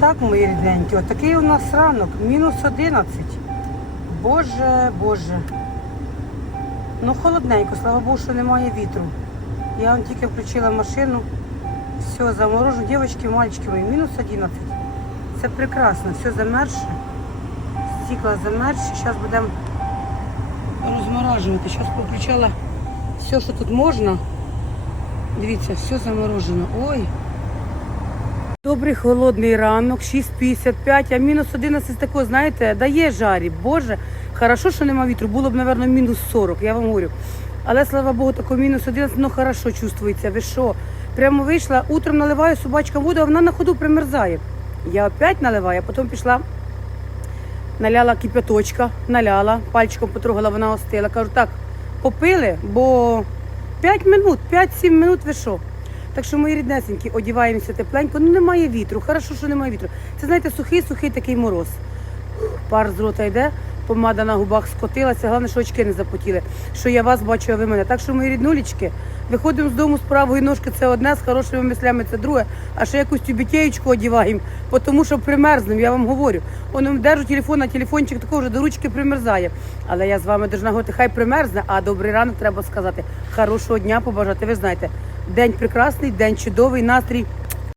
Так, мої рідненькі, отакий у нас ранок, мінус 11. Боже, Боже. Ну, холодненько, слава Богу, що немає вітру. Я вам тільки включила машину. Все, заморожу. Дівчатки, мальчики мої, мінус 11. Це прекрасно, все замерзше. Стікла замерзше. Зараз будемо розморажувати. Зараз включала все, що тут можна. Дивіться, все заморожено. Ой. Добрий холодний ранок, 6.55, а мінус 11 такого, знаєте, дає жарі. Боже, хорошо, що нема вітру. Було б, мабуть, мінус 40, я вам говорю. Але слава Богу, тако мінус 11, ну хорошо чувствується. Ви що? Прямо вийшла, утром наливаю собачкам воду, а вона на ходу примерзає. Я опять наливаю, а потім пішла, наляла кипяточка, наляла, пальчиком потрогала, вона остила. Кажу, так, попили, бо 5 минут, 5-7 минут ви що? Так що, мої ріднесенькі, одіваємося тепленько. Ну немає вітру. Хорошо, що немає вітру. Це знаєте, сухий, сухий такий мороз. Пар з рота йде, помада на губах скотилася, головне, що очки не запотіли. Що я вас бачу, а ви мене. Так що, мої ріднулічки, виходимо з дому з правої ножки, це одне, з хорошими мислями це друге, а ще якусь тюбітєєчку одіваємо, тому що примерзнемо, я вам говорю. Он держу телефон, а телефончик такого вже до ручки примерзає. Але я з вами должна говорити, хай примерзне, а добрий ранок треба сказати. Хорошого дня побажати. Ви знаєте, день прекрасний, день чудовий, настрій.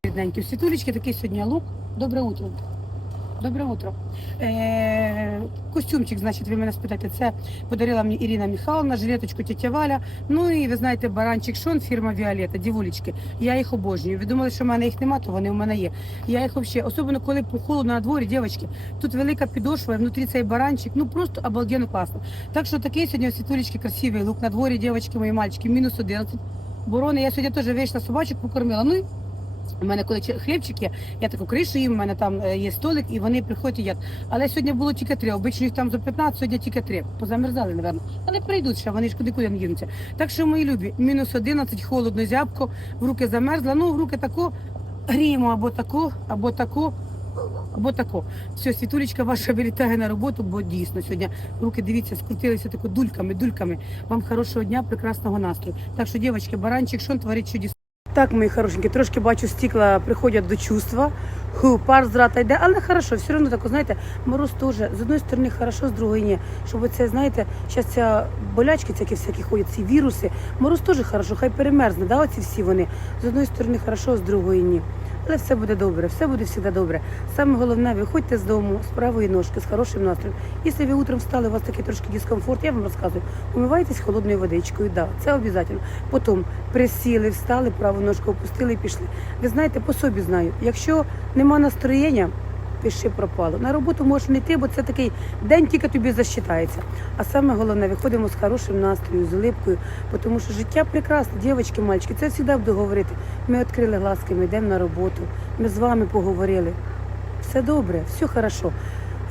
Рідненькі, світулечки такий сьогодні лук. Добре утро. Добре утро. Е, костюмчик, значить, ви мене спитаєте, це подарила мені Ірина Михайловна, жилеточку тетя Валя. Ну і ви знаєте, баранчик Шон, фірма Віолета, дівулечки. Я їх обожнюю. Ви думали, що в мене їх нема, то вони в мене є. Я їх взагалі, особливо коли холодно на дворі, дівчатки, тут велика підошва, внутрі цей баранчик, ну просто обалденно класно. Так що такий сьогодні світулечки красивий лук на дворі, дівчатки, мої мальчики, мінус 11. Борони, я сьогодні теж вийшла собачок, покормила. Ну у мене коли чи- хлібчик є, я таку кришу їм, у мене там е, є столик, і вони приходять і. Але сьогодні було тільки три. Обично їх там за 15, сьогодні тільки три. Позамерзали, напевно. Але прийдуть ще, вони ж куди куди не дінуться. Так що, мої любі, мінус 11, холодно, зябко, в руки замерзла. Ну, в руки тако гріємо або тако, або тако. Або тако. Все, світулечка ваша вилітає на роботу, бо дійсно сьогодні руки, дивіться, скрутилися тако дульками, дульками. Вам хорошого дня, прекрасного настрою. Так що, дівчатки, баранчик, що творить чудес. Так, мої хорошенькі, трошки бачу, стікла приходять до чувства. Ху, пар з рата йде, але хорошо, все одно так, знаєте, мороз теж з одної сторони хорошо, з другої ні. Щоб це, знаєте, зараз ця болячки, всякі всякі ходять, ці віруси, мороз теж хорошо, хай перемерзне, да, оці всі вони. З одної сторони хорошо, з другої ні. Але все буде добре, все буде завжди добре. Саме головне, виходьте з дому з правої ножки, з хорошим настроєм. Якщо ви утром встали, у вас такий трошки дискомфорт, я вам розказую, умивайтесь холодною водичкою, да, це обов'язково. Потім присіли, встали, праву ножку опустили і пішли. Ви знаєте, по собі знаю, якщо нема настроєння, пиши пропало. На роботу можеш не йти, бо це такий день тільки тобі засчитається. А саме головне, виходимо з хорошим настроєм, з улипкою, тому що життя прекрасне, дівчатки, мальчики, це завжди буду говорити. Ми відкрили глазки, ми йдемо на роботу, ми з вами поговорили. Все добре, все хорошо.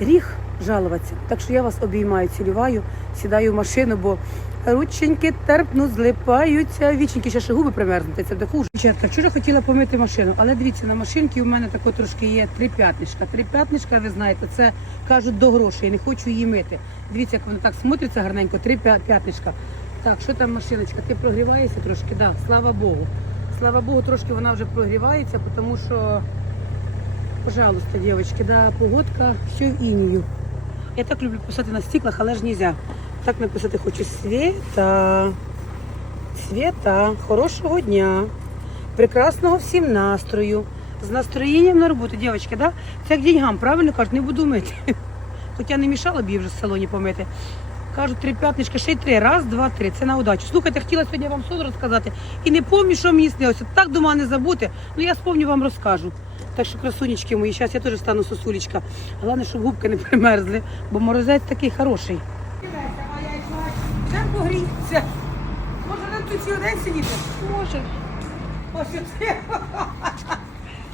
Гріх жалуватися. Так що я вас обіймаю, цілюваю, сідаю в машину, бо рученьки терпну, злипаються. Віченьки ще ще губи примерзнути, це буде хуже. Дівчатка, вчора хотіла помити машину, але дивіться, на машинці у мене тако трошки є три п'ятнишка. Три п'ятнишка, ви знаєте, це кажуть до грошей, не хочу її мити. Дивіться, як воно так смотриться гарненько, три п'я- п'ятнишка. Так, що там машиночка? Ти прогріваєшся трошки? Да, слава Богу. Слава Богу, трошки вона вже прогрівається, тому що Пожалуйста, девочки, да, погодка, все в інію. Я так люблю писати на стіклах, але ж нельзя. Так написати хочу Света. Света, хорошого дня, прекрасного всім настрою. З настроєнням на роботу, дівчатки, да? Це як деньгам, правильно кажуть, не буду мити. Хоча не мішала б їй вже в салоні помити. Кажуть, три п'ятничка, ще й три. Раз, два, три. Це на удачу. Слухайте, хотіла сьогодні вам сон розказати. І не пам'ятаю, що мені снилося. Так дома не забути. Ну я спомню, вам розкажу. Так що, красунечки мої, зараз я теж стану сосулечка. Головне, щоб губки не примерзли, бо морозець такий хороший. Погріться. Може нам тут цілий день сидіти? Може. Ось це.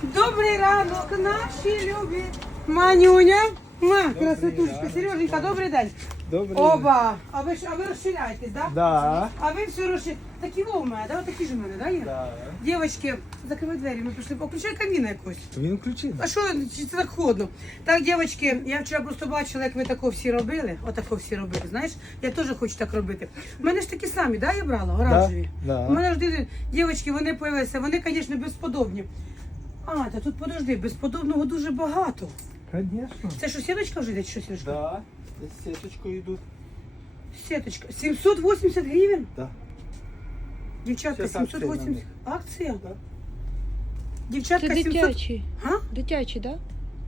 Добрий ранок, наші любі. Манюня. Ма, красотушка. Сереженька, добрий день. Добрий Оба. А ви ж а ви розширяєтесь, да? Да. А ви все розширяєте. Такі во в мене, да? Такі ж у мене, да, є? Да. Дівчатки, закривай двері, ми пішли. Включай каміна якось. Він включив. А що чи це так холодно? Так, дівчатки, я вчора просто бачила, як ви тако всі робили. Отако всі робили. Знаєш, я теж хочу так робити. У мене ж такі самі, да, я брала, оранжеві. Да. У мене ж диві- дівчатки, вони появилися, вони, звісно, безподобні. А, та тут подожди, безподобного дуже багато. Конечно. Це що, сіточка вже йде, чи що, Сережка? Да. С сеточкой идут. Сіточка. 780 гривень? Да. Дівчатка, Щас 780. Акція? Да. Дівчатка, Це 700. дитячий. А? Дитячий, так?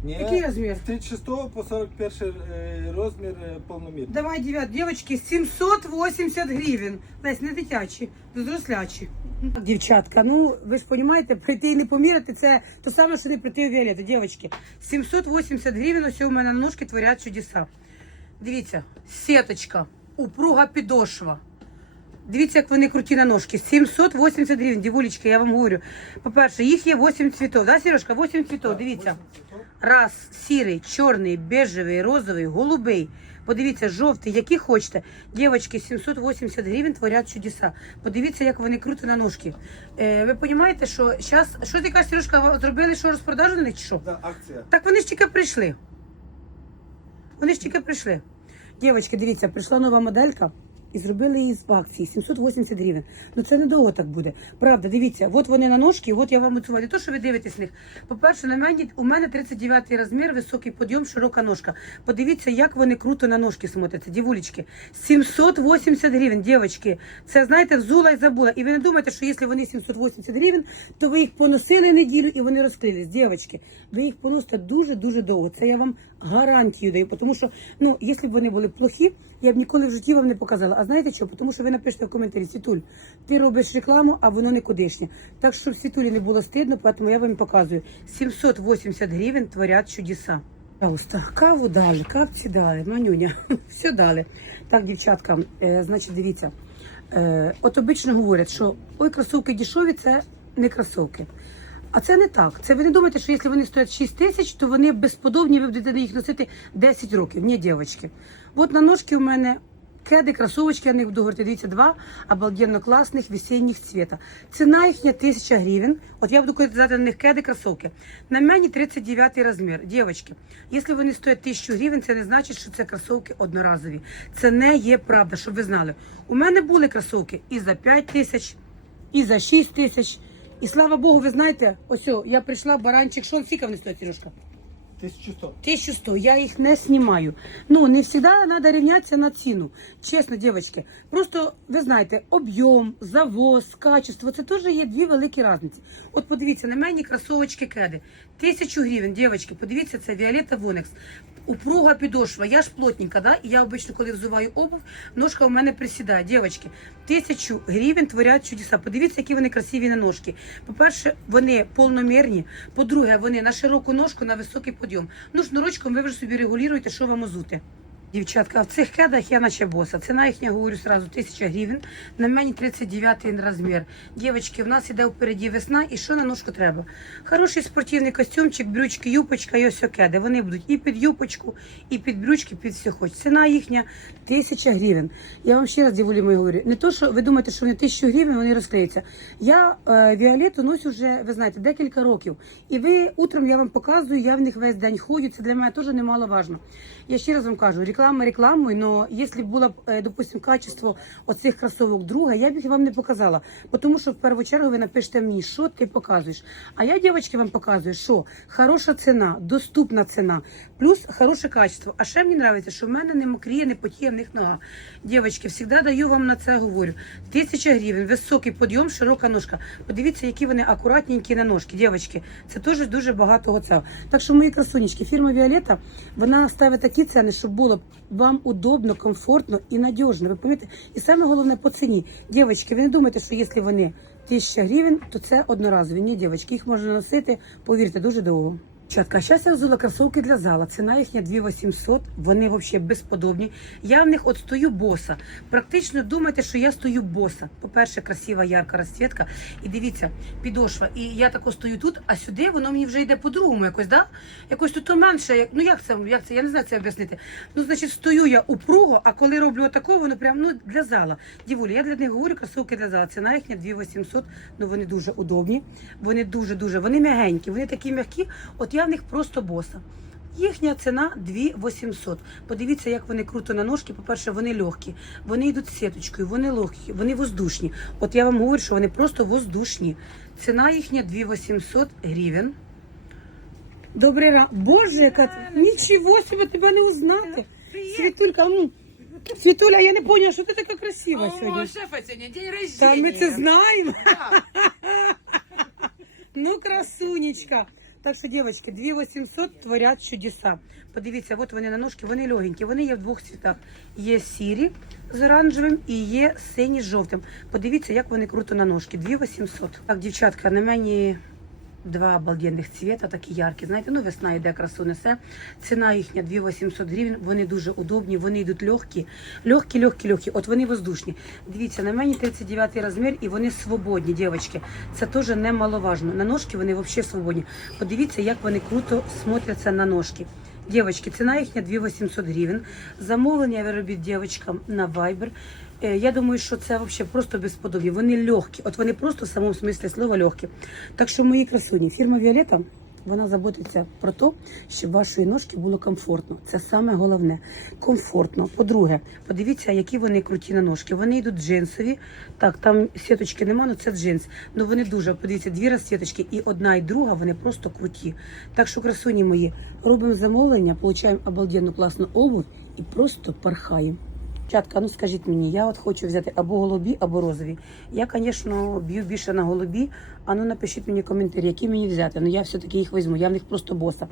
Який розмір? З 36 по 41 е, розмір е, повномірний. Давай, дев'ят, девочки, 780 гривень. Лесь, не дитячі, взрослячі. Дівчатка, ну ви ж розумієте, прийти і не поміряти, це то саме, що не прийти у Віолету, дівчатки. 780 гривень, ось у мене на ножки творять чудеса. Дивіться, сіточка, упруга підошва. Дивіться, як вони круті на ножки. 780 гривень, дівулечки, я вам говорю. По-перше, їх є 8 цвітов, да, Сережка? 8 цвітов, дивіться. Раз, сірий, чорний, бежевий, розовий, голубий. Подивіться, жовтий, які хочете. Дівчатки, 780 гривень творять чудеса. Подивіться, як вони круто на ножки. Е, ви розумієте, що зараз, що ти кажеш, Сережка, зробили що розпродажу на них чи що? Да, акція. Так вони ж тільки прийшли. Вони ж тільки прийшли. Дівчатки, дивіться, прийшла нова моделька і зробили її з акції 780 гривень. Ну це недовго так буде. Правда, дивіться, от вони на ножки, от я вам оцю. Не то, що ви дивитесь них. По-перше, на мені у мене 39 розмір, високий подйом, широка ножка. Подивіться, як вони круто на ножки смотряться, дівулечки. 780 гривень, дівчатки. Це знаєте, взула і забула. І ви не думаєте, що якщо вони 780 гривень, то ви їх поносили неділю і вони розкрились. Дівчатки, ви їх поносите дуже-дуже довго. Це я вам гарантію даю. Тому що, ну, якщо б вони були плохі, я б ніколи в житті вам не показала. А знаєте що? Тому що ви напишете в коментарі, Світуль, ти робиш рекламу, а воно не кудишнє. Так щоб Світулі не було стидно, тому я вам показую. 780 гривень творять чудеса. Пожалуйста, каву дали, капці дали, манюня, все дали. Так, дівчатка, е, значить, дивіться. Е, от обично говорять, що ой, кросовки дешеві, це не кросовки. А це не так. Це ви не думаєте, що якщо вони стоять 6 тисяч, то вони безподобні, ви будете їх носити 10 років. Ні, дівчатки. От на ножки у мене кеди, кросовочки, я не буду говорити, дивіться, два обалденно класних весенніх цвіта. Ціна їхня 1000 гривень. От я буду казати на них кеди, кросовки. На мені 39 розмір. Дівчатки, якщо вони стоять 1000 гривень, це не значить, що це кросовки одноразові. Це не є правда, щоб ви знали. У мене були кросовки і за 5 тисяч, і за 6 тисяч. І слава Богу, ви знаєте, ось о, я прийшла, баранчик, що скільки вони стоять, Сережка? 1100. 1100, я їх не знімаю. Ну, не завжди треба рівнятися на ціну. Чесно, дівчатки. Просто, ви знаєте, об'єм, завоз, качество, це теж є дві великі різниці. От подивіться, на мені кросовочки кеди. Тисячу гривень, дівчатки, подивіться, це Віолетта Вонекс. Упруга підошва, я ж плотненька, да? і я обично, коли взуваю обув, ножка у мене присідає. Дівчатки, тисячу гривень творять чудеса. Подивіться, які вони красиві на ножки. По-перше, вони повномірні. По-друге, вони на широку ножку, на високий подйом. Ну, шнурочком ви вже собі регулюєте, що вам озути. Дівчатка, в цих кедах я наче боса. Ціна їхня, говорю сразу, 1000 гривень. На мені 39 розмір. Дівчатки, в нас іде впереді весна, і що на ножку треба? Хороший спортивний костюмчик, брючки, юпочка і ось кеди. Вони будуть і під юпочку, і під брючки, під все хоч. Ціна їхня 1000 гривень. Я вам ще раз, дівулі мої, говорю, не то, що ви думаєте, що вони 1000 гривень, вони розклеються. Я е, Віолетту носю вже, ви знаєте, декілька років. І ви утром я вам показую, я в них весь день ходжу. Це для мене теж немало важно. Я ще раз вам кажу, реклама рекламою, але якщо б було б, е, допустим, качество оцих кросовок друге, я б їх вам не показала. Тому що в першу чергу ви напишете мені, що ти показуєш. А я, дівчатки, вам показую, що хороша ціна, доступна ціна, плюс хороше качество. А ще мені подобається, що в мене не мокріє, не потіє в них нога. Дівчатки, завжди даю вам на це говорю. Тисяча гривень, високий подйом, широка ножка. Подивіться, які вони акуратненькі на ножки. Дівчатки, це теж дуже багато цього. Так що, мої красунечки, фірма Віолетта, вона ставить такі ціни, щоб було вам удобно, комфортно і надіжно. Ви пам'ятаєте? І саме головне по ціні. Дівчатки, ви не думайте, що якщо вони тисяча гривень, то це одноразові. Ні, дівчатки, їх можна носити, повірте, дуже довго. Чатка, зараз я взула кросовки для зала. Ціна їхня 2800, вони взагалі безподобні. Я в них от стою боса. Практично думайте, що я стою боса. По-перше, красива, ярка розцвітка. І дивіться, підошва. І я тако стою тут, а сюди воно мені вже йде по-другому якось, да? Якось тут менше. Ну як це, як це? Я не знаю, це об'яснити. Ну, значить, стою я упруго, а коли роблю отако, воно прям ну, для зала. Дівулі, я для них говорю кросовки для зала. Ціна їхня 2800, ну вони дуже удобні. Вони дуже-дуже, вони м'ягенькі, вони такі м'які. От я в них просто боса. Їхня ціна 2800. Подивіться, як вони круто на ножки. По-перше, вони легкі, вони йдуть сіточкою, вони легкі, вони воздушні. От я вам говорю, що вони просто воздушні. Ціна їхня 2800 гривень. Добрий ранок. Боже, яка нічого себе тебе не узнати. Світулька, м. Світуля, я не поняла, що ти така красива О, сьогодні. шефа сегодня день рождения. Та ми це знаємо. Да. Ну, красунечка. Так що, дівчатки, 2800 творять чудеса. Подивіться, от вони на ножки, вони легенькі, вони є в двох цвітах. Є сірі з оранжевим і є сині з жовтим. Подивіться, як вони круто на ножки. 2800. Так, дівчатка, на мені два обалденних цвіта, такі яркі. Знаєте, ну весна йде, красу несе. Ціна їхня 2800 гривень. Вони дуже удобні, вони йдуть легкі. Легкі, легкі, легкі. От вони воздушні. Дивіться, на мені 39 розмір і вони свободні, дівчатки. Це теж немаловажно. На ножки вони взагалі свободні. Подивіться, як вони круто смотряться на ножки. Дівчатки, ціна їхня 2800 гривень. Замовлення ви робіть дівчаткам на Viber. Е, Я думаю, що це взагалі просто безподобні. Вони легкі. От вони просто в самому смислі слова легкі. Так що мої красуні, фірма Віолета. Вона заботиться про те, щоб вашої ножки було комфортно. Це саме головне. Комфортно. По-друге, подивіться, які вони круті на ножки. Вони йдуть джинсові. Так, там сіточки нема, але це джинс. Ну вони дуже, подивіться, дві розсвіточки, і одна, і друга, вони просто круті. Так що, красуні мої, робимо замовлення, получаємо обалденну класну обувь і просто пархаємо. Дівчатка, ну скажіть мені, я от хочу взяти або голубі, або розові. Я, звісно, б'ю більше на голубі, а ну напишіть мені коментарі, які мені взяти. Ну я все-таки їх візьму, я в них просто боса.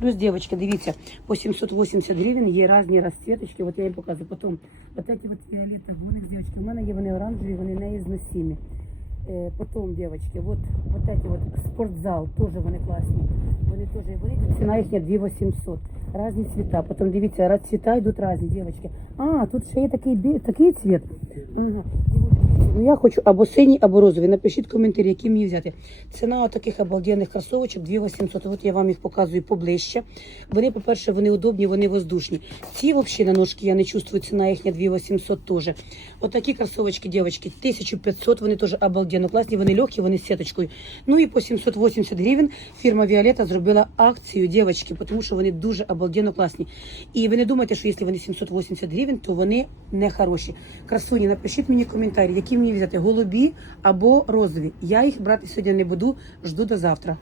Плюс, дівчатки, дивіться, по 780 гривень є різні розцвіточки, от я їм показую. Потім, от ці от фіолети, вони, дівчатки, у мене є вони оранжеві, вони неізносимі. Е, Потім, дівчатки, от, от эти вот спортзал, теж вони класні. Вони теж, ціна їхня 2800. Разні цвіта. Потім дивіться, раз цвіта йдуть різні, дівчатки. А, тут ще є такий, такий цвіт. Ага. Ну я хочу або синій, або розовий. Напишіть коментарі, які мені взяти. Ціна таких обалденних кросовочок 2800. От я вам їх показую поближче. Вони, по-перше, вони удобні, вони воздушні. Ці взагалі на ножки я не чувствую, ціна їхня 2800 теж. Отакі кросовочки, дівчатки, 1500, вони теж обалденно класні, вони легкі, вони з сіточкою. Ну і по 780 гривень фірма Віолета зробила акцію, дівчатки, тому що вони дуже обалденно класні. І ви не думайте, що якщо вони 780 гривень, то вони не хороші. Красуні, напишіть мені коментарі, які мені взяти, голубі або розові. Я їх брати сьогодні не буду, жду до завтра.